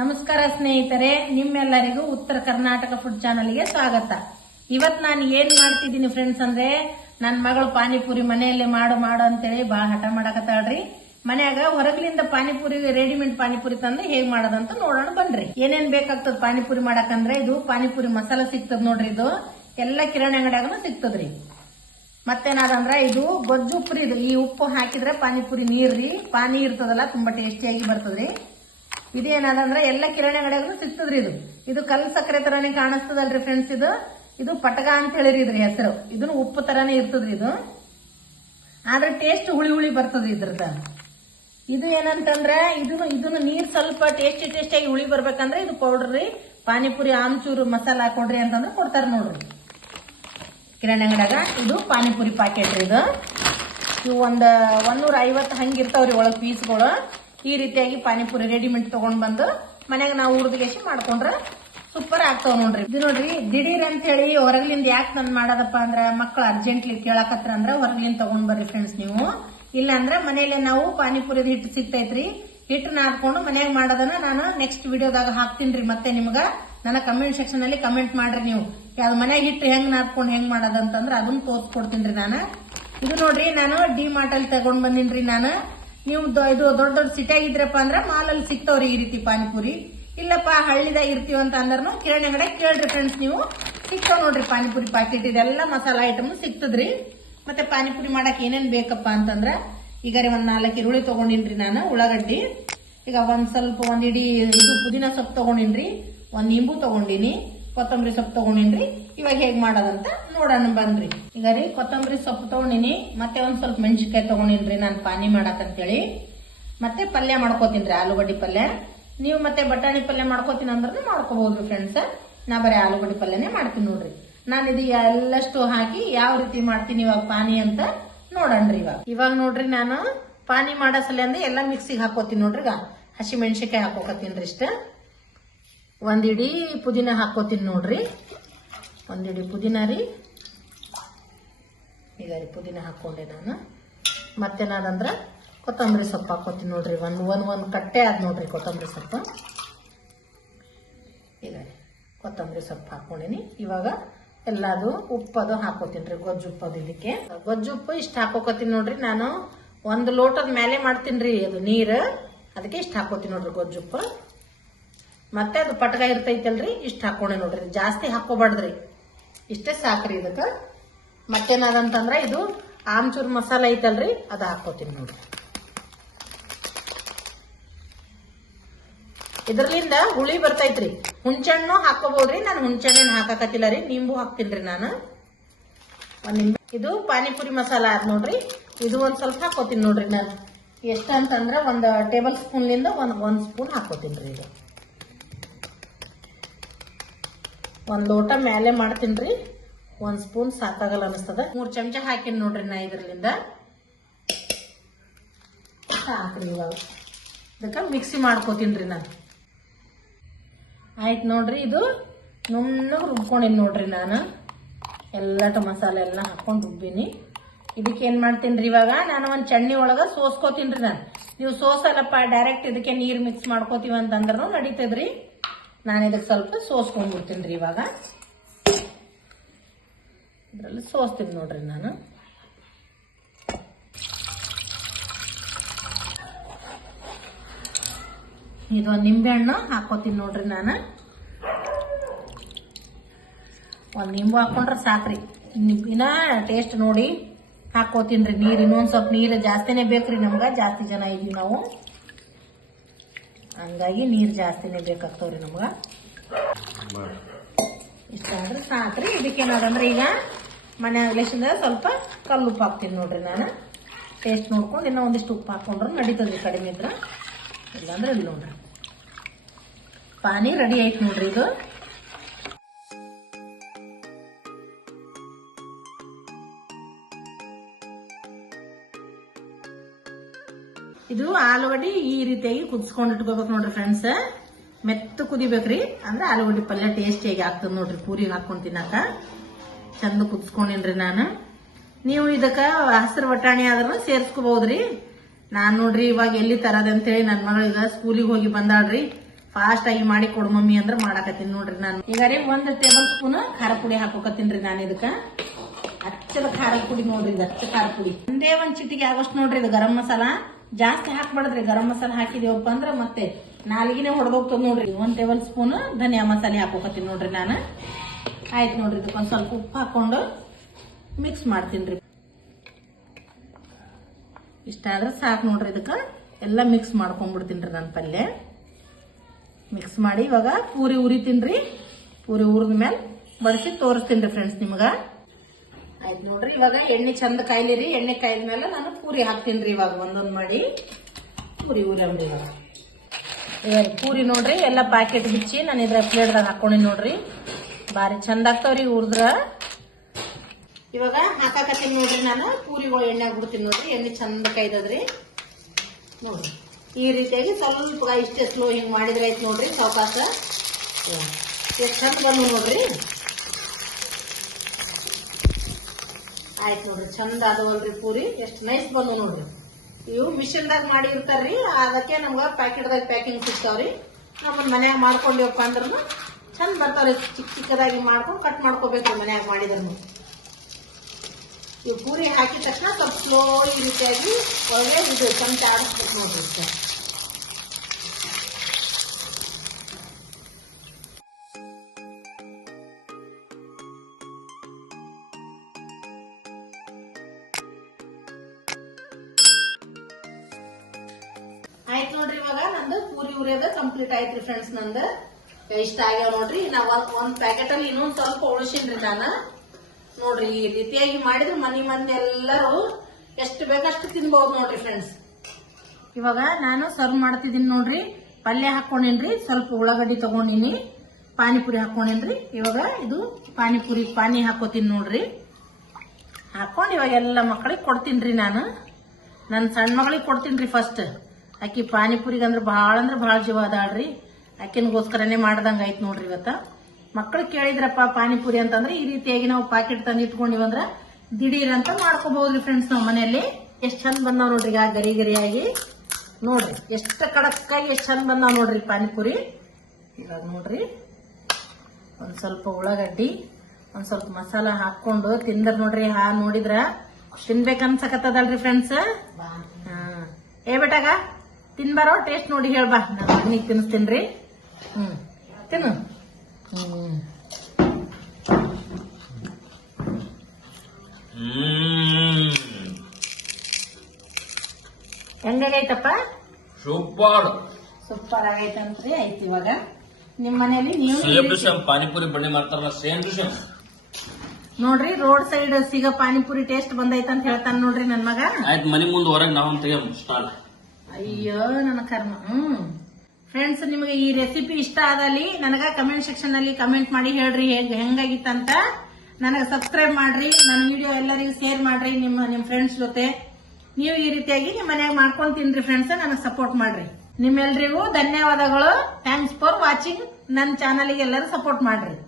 ನಮಸ್ಕಾರ ಸ್ನೇಹಿತರೆ, ನಿಮ್ಮೆಲ್ಲರಿಗೂ ಉತ್ತರ ಕರ್ನಾಟಕ ಫುಡ್ ಚಾನಲ್ಗೆ ಸ್ವಾಗತ. ಇವತ್ ನಾನು ಏನ್ ಮಾಡ್ತಿದ್ದೀನಿ ಫ್ರೆಂಡ್ಸ್ ಅಂದ್ರೆ, ನನ್ ಮಗಳು ಪಾನಿಪುರಿ ಮನೆಯಲ್ಲೇ ಮಾಡು ಮಾಡು ಅಂತೇಳಿ ಬಾ ಹಠ ಮಾಡಕತ್ತಾಳ್ರಿ. ಮನ್ಯಾಗ ಹೊರಗ್ಲಿಂದ ಪಾನಿಪುರಿ ರೆಡಿಮೇಡ್ ಪಾನಿಪುರಿ ತಂದು ಹೇಗ್ ಮಾಡೋದಂತ ನೋಡೋಣ ಬನ್ರಿ. ಏನೇನ್ ಬೇಕಾಗ್ತದ ಪಾನಿಪುರಿ ಮಾಡಕಂದ್ರೆ, ಇದು ಪಾನಿಪುರಿ ಮಸಾಲ ಸಿಗ್ತದ ನೋಡ್ರಿ ಇದು. ಎಲ್ಲ ಕಿರಾಣಿ ಅಂಗಡಿಯಾಗನು ಸಿಗ್ತದ್ರಿ. ಮತ್ತೇನಾದಂದ್ರ, ಇದು ಗೊಜ್ಜು ಉಪ್ರಿ ಇದು, ಈ ಉಪ್ಪು ಹಾಕಿದ್ರೆ ಪಾನಿಪುರಿ ನೀರ್ರಿ. ಪಾನಿ ಇರ್ತದಲ್ಲ, ತುಂಬಾ ಟೇಸ್ಟಿಯಾಗಿ ಬರ್ತದ್ರಿ. ಇದೇನಾದಂದ್ರ ಎಲ್ಲ ಕಿರಾಣಿ ಅಂಗಡಿಯಾಗೂ ಸಿಗ್ತದ್ರಿ ಇದು. ಇದು ಕಲ್ ಸಕ್ಕರೆ ತರಾನೇ ಕಾಣಿಸ್ತದಲ್ರಿ ಫ್ರೆಂಡ್ಸ್ ಇದು. ಇದು ಪಟಗ ಅಂತ ಹೇಳಿರಿ ಇದ್ರಿ ಹೆಸರು. ಇದನ್ನು ಉಪ್ಪು ತರಾನೇ ಇರ್ತದ್ರಿ ಇದು. ಆದ್ರೆ ಟೇಸ್ಟ್ ಹುಳಿ ಹುಳಿ ಬರ್ತದ್ರಿ ಇದ್ರದ ಇದು ಏನಂತಂದ್ರೆ ಇದನ್ನು ಇದನ್ನು ನೀರ್ ಸ್ವಲ್ಪ ಟೇಸ್ಟಿ ಟೇಸ್ಟಿಯಾಗಿ ಹುಳಿ ಬರ್ಬೇಕಂದ್ರೆ ಇದು ಪೌಡರ್ ರೀ, ಪಾನಿಪುರಿ, ಆಮ್ಚೂರು, ಮಸಾಲ ಹಾಕೊಡ್ರಿ ಅಂತಂದ್ರೆ ಕೊಡ್ತಾರ ನೋಡ್ರಿ. ಕಿರಾಣಿ ಅಂಗಡ್ಯಾಗ ಇದು ಪಾನಿಪುರಿ ಪ್ಯಾಕೆಟ್ ರೀ ಇದು. ಇವು ಒಂದ್ ನೂರ ಐವತ್ತು ಹಂಗಿರ್ತಾವ್ರಿ ಒಳಗ್ ಪೀಸ್ಗಳು ಈ ರೀತಿಯಾಗಿ ಪಾನಿಪುರಿ ರೆಡಿಮೇಡ್ ತಗೊಂಡ್ ಬಂದು ಮನ್ಯಾಗ ನಾವು ಉರ್ದಿಗೆಸಿ ಮಾಡ್ಕೊಂಡ್ರೆ ಸೂಪರ್ ಆಗ್ತಾವ ನೋಡ್ರಿ. ಇದು ನೋಡ್ರಿ, ದಿಢೀರ್ ಅಂತ ಹೇಳಿ ಹೊರಗ್ಲಿಂದ ಯಾಕೆ ನನ್ ಮಾಡೋದಪ್ಪ ಅಂದ್ರ ಮಕ್ಳು ಅರ್ಜೆಂಟ್ಲಿ ಕೇಳಕತ್ರ ಅಂದ್ರ ಹೊರಗಿಂದ ತಗೊಂಡ್ ಬರ್ರಿ ಫ್ರೆಂಡ್ಸ್ ನೀವು. ಇಲ್ಲ ಅಂದ್ರ ಮನೇಲೆ ನಾವು ಪಾನಿಪುರಿ ಹಿಟ್ಟು ಸಿಗ್ತೈತ್ರಿ, ಹಿಟ್ಟು ನಾದ್ಕೊಂಡು ಮನ್ಯಾಗ ಮಾಡೋದನ್ನ ನಾನು ನೆಕ್ಸ್ಟ್ ವಿಡಿಯೋದಾಗ ಹಾಕ್ತೀನಿ ಮತ್ತೆ ನಿಮ್ಗ. ನನ್ನ ಕಮೆಂಟ್ ಸೆಕ್ಷನ್ ಅಲ್ಲಿ ಕಮೆಂಟ್ ಮಾಡ್ರಿ ನೀವು. ಯಾವ್ದು ಮನ್ಯಾಗ ಹಿಟ್ಟು ಹೆಂಗ್ ನಾದ್ಕೊಂಡು ಹೆಂಗ್ ಮಾಡೋದಂತಂದ್ರ ಅದನ್ನ ತೋರ್ಸ್ಕೊಡ್ತೀನ್ರಿ ನಾನು. ಇದು ನೋಡ್ರಿ, ನಾನು ಡಿ ಮಾರ್ಟ್ ಅಲ್ಲಿ ತಗೊಂಡ್ ಬಂದಿನ್ರಿ ನಾನು. ನೀವು ಇದು ದೊಡ್ಡ ದೊಡ್ಡ ಸಿಟಿಯಾಗಿದ್ರಪ್ಪ ಅಂದ್ರೆ ಮಾಲಲ್ಲಿ ಸಿಗ್ತಾವ್ರಿ ಈ ರೀತಿ ಪಾನಿಪುರಿ. ಇಲ್ಲಪ್ಪ ಹಳ್ಳಿದಾಗ ಇರ್ತೀವಿ ಅಂತ ಅಂದ್ರೂ ಕಿರಾಣಿ ಕಡೆ ಕೇಳ್ರಿ ಫ್ರೆಂಡ್ಸ್ ನೀವು. ಸಿಗ್ತಾವ್ ನೋಡ್ರಿ ಪಾನಿಪುರಿ ಪ್ಯಾಕೆಟ್ ಇದೆಲ್ಲ ಮಸಾಲಾ ಐಟಮ್ ಸಿಗ್ತದ್ರಿ ಮತ್ತೆ ಪಾನಿಪುರಿ ಮಾಡಕ್ ಏನೇನ್ ಬೇಕಪ್ಪ ಅಂತಂದ್ರ, ಈಗ ರೀ ಒಂದ್ ನಾಲ್ಕು ಈರುಳ್ಳಿ ತಗೊಂಡಿನ್ರಿ ನಾನು, ಉಳ್ಳಾಗಡ್ಡಿ. ಈಗ ಒಂದ್ ಸ್ವಲ್ಪ ಒಂದ್ ಇಡೀ ಇದು ಪುದೀನ ಸೊಪ್ಪು ತಗೊಂಡಿನ್ರಿ, ಒಂದ್ ನಿಂಬು ತಗೊಂಡಿನಿ, ಕೊತ್ತಂಬರಿ ಸೊಪ್ಪು ತಗೊಂಡಿನ್ರಿ ಇವಾಗ ಹೇಗೆ ಮಾಡೋದಂತ ನೋಡೋಣ, ಬನ್ರಿ. ಈಗ ರೀ, ಕೊತ್ತಂಬರಿ ಸೊಪ್ಪು ತಗೊಂಡಿನಿ, ಮತ್ತೆ ಒಂದು ಸ್ವಲ್ಪ ಮೆಣಸಿನ್ಕಾಯಿ ತಗೊಂಡಿನ್ರಿ ನಾನು ಪಾನಿ ಮಾಡಕಂತೇಳಿ. ಮತ್ತೆ ಪಲ್ಯ ಮಾಡ್ಕೋತೀನಿ ರೀ ಆಲೂಗಡ್ಡೆ ಪಲ್ಯ. ನೀವು ಮತ್ತೆ ಬಟಾಣಿ ಪಲ್ಯ ಮಾಡ್ಕೋತೀನಿ ಅಂದ್ರೆ ಮಾಡ್ಕೋಬಹುದು ಫ್ರೆಂಡ್ಸ್ ನಾ ಬರೀ ಆಲೂಗಡ್ಡೆ ಪಲ್ಯನೇ ಮಾಡ್ತೀನಿ ನೋಡ್ರಿ. ನಾನು ಇದು ಎಲ್ಲಷ್ಟು ಹಾಕಿ ಯಾವ ರೀತಿ ಮಾಡ್ತೀನಿ ಇವಾಗ ಪಾನಿ ಅಂತ ನೋಡಣ್ರಿ ಇವಾಗ. ಇವಾಗ ನೋಡ್ರಿ ನಾನು ಪಾನಿ ಮಾಡೋ ಅಂದ್ರೆ ಎಲ್ಲ ಮಿಕ್ಸಿಗೆ ಹಾಕೋತೀನಿ ನೋಡ್ರಿ ಹಸಿ ಮೆಣಸಿನ್ಕಾಯಿ ಹಾಕೋಕತ್ತೀನಿ ಇಷ್ಟ. ಒಂದಿಡಿ ಪುದೀನ ಹಾಕೋತೀನಿ ನೋಡ್ರಿ. ಒಂದಿಡಿ ಪುದೀನ ರೀ. ಈಗ ರೀ ಪುದೀನ ಹಾಕ್ಕೊಂಡೆ ನಾನು. ಅಂದ್ರೆ ಕೊತ್ತಂಬರಿ ಸೊಪ್ಪು ಹಾಕೋತೀನಿ ನೋಡ್ರಿ. ಒಂದು ಒಂದು ಒಂದು ಕಟ್ಟೆ ಆದ್ ನೋಡ್ರಿ ಕೊತ್ತಂಬರಿ ಸೊಪ್ಪು. ಈಗ ಕೊತ್ತಂಬರಿ ಸೊಪ್ಪು ಹಾಕ್ಕೊಂಡೀನಿ ಇವಾಗ ಎಲ್ಲದು ಉಪ್ಪದು ಹಾಕೋತೀನಿ ರೀ, ಗೊಜ್ಜು ಉಪ್ಪದು ಇದಕ್ಕೆ ಗೊಜ್ಜು ಉಪ್ಪು ಇಷ್ಟ ಹಾಕೋಕೋತೀನಿ ನೋಡ್ರಿ. ನಾನು ಒಂದು ಲೋಟದ ಮೇಲೆ ಮಾಡ್ತೀನಿ ರೀ ಅದು ನೀರು. ಅದಕ್ಕೆ ಇಷ್ಟ ಹಾಕೋತೀನಿ ನೋಡ್ರಿ ಗೊಜ್ಜು ಉಪ್ಪು. ಮತ್ತೆ ಅದು ಪಟ್ಗ ಇರ್ತೈತಲ್ರಿ, ಇಷ್ಟ ಹಾಕೊಂಡೆ ನೋಡ್ರಿ. ಜಾಸ್ತಿ ಹಾಕೋಬಾರ್ದ್ರಿ. ಇಷ್ಟೇ ಸಾಕ್ರಿ ಇದಕ್ಕೆ. ಮತ್ತೇನಾದಂತಂದ್ರೆ ಇದು ಆಮ್ಚೂರ್ ಮಸಾಲ ಐತಲ್ರಿ, ಅದು ಹಾಕೋತೀನಿ ನೋಡಿ. ಇದ್ರಲಿಂದ ಹುಳಿ ಬರ್ತೈತ್ರಿ. ಹುಣ್ಚಣ್ಣು ಹಾಕೋಬಹುದ್ರಿ ನಾನು ಹುಂಚೆಹಣ್ಣು ಹಾಕಕತ್ತಿಲ್ಲ ರೀ, ನಿಂಬು ಹಾಕ್ತೀನ್ರಿ ನಾನು. ಒಂದ್ ನಿಂಬೆ ಇದು ಪಾನಿಪುರಿ ಮಸಾಲ ಆದ್ ನೋಡ್ರಿ. ಇದು ಒಂದ್ ಸ್ವಲ್ಪ ಹಾಕೋತೀನಿ ನೋಡ್ರಿ ನಾನು. ಎಷ್ಟಂತಂದ್ರೆ ಒಂದ್ ಟೇಬಲ್ ಸ್ಪೂನ್ಲಿಂದ ಒಂದು ಒಂದು ಸ್ಪೂನ್ ಹಾಕೋತೀನಿ ರೀ ಇದು. ಒಂದ್ ಲೋಟ ಮೇಲೆ ಮಾಡ್ತೀನ್ರಿ ಒಂದ್ ಸ್ಪೂನ್ ಸಾಕಾಗಲ್ಲ ಅನಿಸ್ತದ ಮೂರ್ ಚಮಚ ಹಾಕಿನಿ ನೋಡ್ರಿ ನಾ ಇದ್ರಲಿಂದ ಸಾಕ್ರಿ ಇವಾಗ. ಇದಕ್ಕೆ ಮಿಕ್ಸಿ ಮಾಡ್ಕೋತೀನ್ರಿ ನಾನು. ಆಯ್ತು ನೋಡ್ರಿ, ಇದು ನುಣ್ಣಗೆ ರುಬ್ಕೊಂಡಿನಿ ನೋಡ್ರಿ ನಾನು. ಎಲ್ಲಟ ಮಸಾಲೆ ಎಲ್ಲ ಹಾಕೊಂಡು ರುಬ್ಬಿನಿ. ಇದಕ್ಕೆ ಏನ್ ಮಾಡ್ತೀನಿ ಇವಾಗ, ನಾನು ಒಂದ್ ಚಟ್ನಿ ಒಳಗ ಸೋಸ್ಕೋತೀನಿ ನಾನು. ನೀವು ಸೋಸಲ್ಲಪ್ಪ ಡೈರೆಕ್ಟ್ ಇದಕ್ಕೆ ನೀರು ಮಿಕ್ಸ್ ಮಾಡ್ಕೋತೀವಿ ಅಂತಂದ್ರೂ ನಡೀತದ್ರಿ ನಾನು ಇದಕ್ಕೆ ಸ್ವಲ್ಪ ಸೋಸ್ಕೊಂಡ್ಬಿಡ್ತೀನಿ ರೀ ಇವಾಗ. ಇದ್ರಲ್ಲಿ ಸೋಸ್ತೀನಿ ನೋಡ್ರಿ ನಾನು. ಇದು ನಿಂಬೆ ಹಣ್ಣು ಹಾಕೋತೀನಿ ನೋಡ್ರಿ ನಾನು. ಒಂದು ನಿಂಬು ಹಾಕೊಂಡ್ರೆ ಸಾಕ್ರಿ. ನಿಂಬಿನ ಟೇಸ್ಟ್ ನೋಡಿ ಹಾಕೋತೀನಿ ರೀ. ನೀರು, ಇನ್ನೊಂದು ಸ್ವಲ್ಪ ನೀರು ಜಾಸ್ತಿನೇ ಬೇಕ್ರಿ ನಮ್ಗೆ. ಜಾಸ್ತಿ ಜನ ಇದೀವಿ ನಾವು. ಹಂಗಾಗಿ ನೀರು ಜಾಸ್ತಿನೇ ಬೇಕಾಗ್ತಾವ್ರಿ ನಮ್ಗ. ಇಷ್ಟ ಅಂದ್ರೆ ಸಾಕ್ರಿ. ಇದಕ್ಕೇನಾದಂದ್ರೆ ಈಗ ಮನೆ ಆಗ್ಲೇಶಿಂದ ಸ್ವಲ್ಪ ಕಲ್ಲು ಉಪ್ಪು ಹಾಕ್ತೀನಿ ನೋಡ್ರಿ ನಾನು. ಟೇಸ್ಟ್ ನೋಡ್ಕೊಂಡು ಇನ್ನೂ ಒಂದಿಷ್ಟು ಉಪ್ಪು ಹಾಕೊಂಡ್ರು ನಡೀತದ್ರಿ ಕಡಿಮೆ ಇದ್ರ. ಇಲ್ಲಾಂದ್ರೆ ಇಲ್ಲಿ ನೋಡ್ರಿ. ಪಾನಿ ರೆಡಿ ಆಯ್ತು ನೋಡ್ರಿ ಇದು. ಇದು ಆಲೂಗಡ್ಡಿ ಈ ರೀತಿಯಾಗಿ ಕುದಿಸ್ಕೊಂಡು ಇಟ್ಕೋಬೇಕು ನೋಡ್ರಿ ಫ್ರೆಂಡ್ಸ್ ಮೆತ್ತ ಕುದಿಬೇಕ್ರಿ. ಅಂದ್ರೆ ಆಲೂಗಡ್ಡಿ ಪಲ್ಯ ಟೇಸ್ಟಿಯಾಗಿ ಆಗ್ತದ ನೋಡ್ರಿ ಪೂರಿಗೆ ಹಾಕೊಂಡು ತಿನ್ನಾಕ. ಚಂದ ಕುದಿಸ್ಕೊಂಡಿನ್ರಿ ನಾನು. ನೀವು ಇದಕ್ಕ ಹಸಿರು ಬಟಾಣಿ ಆದ್ರೂ ಸೇರಿಸ್ಕೋಬಹುದ್ರಿ ನಾನ್ ನೋಡ್ರಿ ಇವಾಗ ಎಲ್ಲಿ ತರದಂತೇಳಿ ನನ್ನ ಮಗಳೀಗ ಸ್ಕೂಲಿಗೆ ಹೋಗಿ ಬಂದಾಳ್ರಿ. ಫಾಸ್ಟ್ ಆಗಿ ಮಾಡಿ ಕೊಡು ಮಮ್ಮಿ ಅಂದ್ರೆ ಮಾಡಾಕತ್ತೀನಿ ನೋಡ್ರಿ ನಾನು. ಈಗ ರೀ ಒಂದ್ ಟೇಬಲ್ ಸ್ಪೂನ್ ಖಾರ ಪುಡಿ ಹಾಕೋಕತ್ತೀನಿ ನಾನು ಇದಕ್ಕ. ಅಚ್ಚದ ಖಾರದ ಪುಡಿ ನೋಡ್ರಿ, ಇದು ಅಚ್ಚ ಖಾರ ಪುಡಿ. ಒಂದೇ ಒಂದ್ ಚಿಟಿಗೆ ಆಗೋಷ್ಟು ನೋಡ್ರಿ ಇದು ಗರಂ ಮಸಾಲ. ಜಾಸ್ತಿ ಹಾಕ್ಬಾರ್ದ್ರಿ, ಗರಂ ಮಸಾಲೆ ಹಾಕಿದೇವಪ್ಪ ಅಂದ್ರ ಮತ್ತೆ ನಾಲ್ಗಿನೇ ಹೊಡೆದೋಗ್ತದ ನೋಡ್ರಿ. ಒಂದ್ ಟೇಬಲ್ ಸ್ಪೂನ್ ಧನಿಯಾ ಮಸಾಲೆ ಹಾಕೋಕತ್ತೀನಿ ನೋಡ್ರಿ ನಾನು. ಆಯ್ತು ನೋಡ್ರಿ ಇದಕ್ಕೆ ಒಂದ್ ಸ್ವಲ್ಪ ಉಪ್ಪು ಹಾಕೊಂಡು ಮಿಕ್ಸ್ ಮಾಡ್ತೀನಿ ರೀ ಇಷ್ಟ ಆದ್ರೆ ಸಾಕು ನೋಡ್ರಿ ಇದಕ್ಕೆ. ಎಲ್ಲ ಮಿಕ್ಸ್ ಮಾಡ್ಕೊಂಡ್ಬಿಡ್ತೀನಿ ರೀ ನನ್ನ ಪಲ್ಯ. ಮಿಕ್ಸ್ ಮಾಡಿ ಇವಾಗ ಪೂರಿ ಉರಿತೀನಿ ರೀ ಪೂರಿ ಉರಿದ ಮೇಲೆ ಬಡಿಸಿ ತೋರಿಸ್ತೀನಿ ರೀ ಫ್ರೆಂಡ್ಸ್ ನಿಮ್ಗೆ. ಆಯ್ತು ನೋಡ್ರಿ, ಇವಾಗ ಎಣ್ಣೆ ಚಂದ ಕಾಯ್ಲಿರಿ. ಎಣ್ಣೆ ಕಾಯ್ದ ಮೇಲೆ ನಾನು ಪೂರಿ ಹಾಕ್ತೀನಿ ರೀ ಇವಾಗ ಒಂದೊಂದು ಮಾಡಿ. ಪೂರಿ ಉರಿಯಮ್ರಿ ಇವಾಗ. ಇವಾಗ ಪೂರಿ ನೋಡ್ರಿ, ಎಲ್ಲ ಪ್ಯಾಕೆಟ್ ಬಿಚ್ಚಿ ನಾನು ಇದ್ರ ಪ್ಲೇಟ್ದಾಗ ಹಾಕೊಂಡಿ ನೋಡ್ರಿ. ಭಾರಿ ಚಂದ ಆಗ್ತಾವ್ರಿ ಉರ್ದ್ರ ಇವಾಗ ಹಾಕಾಕತ್ತೀನಿ ನೋಡ್ರಿ ನಾನು. ಪೂರಿಗಳು ಎಣ್ಣೆ ಹಾಕ್ಬಿಡ್ತೀನಿ ನೋಡ್ರಿ. ಎಣ್ಣೆ ಚಂದ ಕಾಯ್ದದ್ರಿ. ನೋಡ್ರಿ. ಈ ರೀತಿಯಾಗಿ ಸ್ವಲ್ಪ ಇಷ್ಟೇ ಸ್ಲೋ ಹಿಂಗೆ ಮಾಡಿದ್ರೆ ಆಯ್ತು ನೋಡ್ರಿ ಸಾವಕಾಶ ಎಷ್ಟು ಚಂದ ಬಂದು ನೋಡ್ರಿ. ಆಯ್ತು ನೋಡ್ರಿ. ಚಂದ ಅದವಲ್ರಿ ಪೂರಿ. ಎಷ್ಟು ನೈಸ್ ಬಂದು ನೋಡ್ರಿ. ಇವು ಮಾಡಿ ಮಾಡಿರ್ತಾರ್ರಿ. ಅದಕ್ಕೆ ನಮ್ಗೆ ಪ್ಯಾಕೆಟ್ದಾಗ ಪ್ಯಾಕಿಂಗ್ ಸಿಗ್ತಾವ್ರಿ. ನಮ್ಮನ್ನ ಮನ್ಯಾಗ ಮಾಡ್ಕೊಂಡೇವಪ್ಪ ಅಂದ್ರೂ ಚಂದ ಬರ್ತಾವ್ರಿ. ಚಿಕ್ಕ ಚಿಕ್ಕದಾಗಿ ಮಾಡ್ಕೊಂಡು ಕಟ್ ಮಾಡ್ಕೋಬೇಕು ಮನ್ಯಾಗ ಮಾಡಿದ್ರು ಇವು ಪೂರಿ ಹಾಕಿದ ತಕ್ಷಣ ಸ್ವಲ್ಪ ಸ್ಲೋ ಈ ರೀತಿಯಾಗಿ ಒಳಗೆ ಇದು ಚಮಚ ಆಡಿಸ್ಬೇಕು ನೋಡ್ರಿ ಇಷ್ಟ. ಪೂರಿ ಅದ ಕಂಪ್ಲೀಟ್ ಆಯ್ತ್ರಿ ಫ್ರೆಂಡ್ಸ್ ನಂದು. ಇಷ್ಟ ಆಗ್ಯಾವ ನೋಡ್ರಿ. ನಾ ಒಂದ್ ಒಂದ್ ಪ್ಯಾಕೆಟ್ ಅಲ್ಲಿ ಇನ್ನೊಂದ್ ಸ್ವಲ್ಪ ಉಳಿಸಿನ್ರಿ ನಾನ. ನೋಡ್ರಿ, ಈ ರೀತಿಯಾಗಿ ಮಾಡಿದ್ರೆ ಮನಿ ಮಂದಿ ಎಲ್ಲರೂ ಎಷ್ಟು ಬೇಕಷ್ಟು ತಿನ್ಬಹುದು ನೋಡ್ರಿ ಫ್ರೆಂಡ್ಸ್ ಇವಾಗ ನಾನು ಸರ್ವ್ ಮಾಡ್ತಿದ್ದೀನಿ ನೋಡ್ರಿ. ಪಲ್ಯ ಹಾಕೊಂಡಿನ್ರಿ, ಸ್ವಲ್ಪ ಉಳ್ಳಾಗಡ್ಡಿ ತಗೊಂಡಿನಿ, ಪಾನಿಪುರಿ ಹಾಕೊಂಡಿನ್ರಿ. ಇವಾಗ ಇದು ಪಾನಿಪುರಿ, ಪಾನಿ ಹಾಕೋತೀನಿ ನೋಡ್ರಿ. ಹಾಕೊಂಡು ಇವಾಗ ಎಲ್ಲ ಮಕ್ಕಳಿಗೆ ರೀ ನಾನು. ನನ್ನ ಸಣ್ಣ ಮಗಳಿಗೆ ಕೊಡ್ತೀನಿ ರೀ ಫಸ್ಟ್ ಆಕಿ ಪಾನಿಪುರಿಗೆ ಅಂದ್ರೆ ಭಾಳ ಅಂದ್ರೆ ಭಾಳ ಜೀವ ಅದಾಳ್ರಿ. ಆಕಿನ್ಗೋಸ್ಕರನೇ ಮಾಡ್ದಂಗ ಆಯ್ತು ನೋಡ್ರಿ ಇವತ್ತ. ಮಕ್ಕಳು ಕೇಳಿದ್ರಪ್ಪ ಪಾನಿಪುರಿ ಅಂತಂದ್ರೆ ಈ ರೀತಿಯಾಗಿ ನಾವು ಪ್ಯಾಕೆಟ್ ತಂದು ಇಟ್ಕೊಂಡಿವಂದ್ರ ದಿಢೀರ್ ಅಂತ ಮಾಡ್ಕೋಬಹುದ್ರಿ ಫ್ರೆಂಡ್ಸ್ ನಾವು ಮನೆಯಲ್ಲಿ. ಎಷ್ಟ್ ಚಂದ ಬಂದಾವ್ ನೋಡ್ರಿ ಈಗ ಗರಿ ಗರಿಯಾಗಿ. ನೋಡ್ರಿ ಎಷ್ಟು ಕಡಕ್ಕಾಗಿ ಎಷ್ಟ್ ಚಂದ ಬಂದಾವ್ ನೋಡ್ರಿ ಪಾನಿಪುರಿ. ಇವಾಗ ನೋಡ್ರಿ ಒಂದ್ ಸ್ವಲ್ಪ ಉಳ್ಳಾಗಡ್ಡಿ ಒಂದ್ ಸ್ವಲ್ಪ ಮಸಾಲ ಹಾಕೊಂಡು ತಿಂದ್ರ ನೋಡ್ರಿ. ಹಾ ನೋಡಿದ್ರ? ತಿನ್ಬೇಕನ್ಸಕತ್ತದಲ್ರಿ ಫ್ರೆಂಡ್ಸ್ ಹಾ. ಏ ಬೇಟಾಗ ತಿನ್ಬಾರೋ ಟೇಸ್ಟ್ ನೋಡಿ ಹೇಳ್ಬಾ. ನಾನು ಮಗನಿಗೆ ತಿನ್ನಿಸ್ತೀನ್ರಿ ಹ್ಮ್. ತಿನ್ನು. ಹ್ಮ್. ಹೆಂಗಾಗೈತಪ್ಪ? ಸೂಪರ್. ಸೂಪರ್ ಆಗೈತಂತ್ರಿ ಆಯ್ತು ಇವಾಗ. ನಿಮ್ ಮನೇಲಿ ನೀವು ಈ ಸೇಮ್ ಟು ಸೇಮ್ ಪಾನಿಪುರಿ ಬಣ್ಣೆ ಮಾಡ್ತಾರಲ್ಲ ಸೇಮ್ ಟು ಸೇಮ್ ನೋಡ್ರಿ ರೋಡ್ ಸೈಡ್ ಸಿಗ ಪಾನಿಪುರಿ ಟೇಸ್ಟ್ ಬಂದೈತಂತ ಹೇಳ್ತಾನೆ ನೋಡ್ರಿ ನನ್ ಮಗ. ಆಯ್ತು ಮನೆ ಮುಂದೆ ಹೊರಗೆ ನಾವು ತೆಗಿಯಮ್ ಸ್ಟಾರ್ಟ್ ಅಯ್ಯೋ, ನನ್ನ ಕರ್ಮ. ಹ್ಮ್. ಫ್ರೆಂಡ್ಸ್ ನಿಮಗೆ ಈ ರೆಸಿಪಿ ಇಷ್ಟ ಆದಲ್ಲಿ ನನಗ ಕಮೆಂಟ್ ಸೆಕ್ಷನ್ ಅಲ್ಲಿ ಕಮೆಂಟ್ ಮಾಡಿ ಹೇಳ್ರಿ. ಹೇಗ್ ಹೆಂಗಾಗಿತ್ತಂತ ನನಗೆ ಸಬ್ಸ್ಕ್ರೈಬ್ ಮಾಡ್ರಿ. ನನ್ನ ವಿಡಿಯೋ ಎಲ್ಲರಿಗೂ ಶೇರ್ ಮಾಡ್ರಿ ನಿಮ್ಮ ನಿಮ್ ಫ್ರೆಂಡ್ಸ್ ಜೊತೆ. ನೀವು ಈ ರೀತಿಯಾಗಿ ನಿಮ್ಮ ಮನೆಯಾಗ ಮಾಡ್ಕೊಂಡು ತಿನ್ರಿ ಫ್ರೆಂಡ್ಸ್ ನನಗೆ ಸಪೋರ್ಟ್ ಮಾಡ್ರಿ. ನಿಮ್ಮೆಲ್ರಿಗೂ ಧನ್ಯವಾದಗಳು. ಥ್ಯಾಂಕ್ಸ್ ಫಾರ್ ವಾಚಿಂಗ್ ನನ್ನ ಚಾನಲ್ಗೆ ಎಲ್ಲರೂ ಸಪೋರ್ಟ್ ಮಾಡ್ರಿ.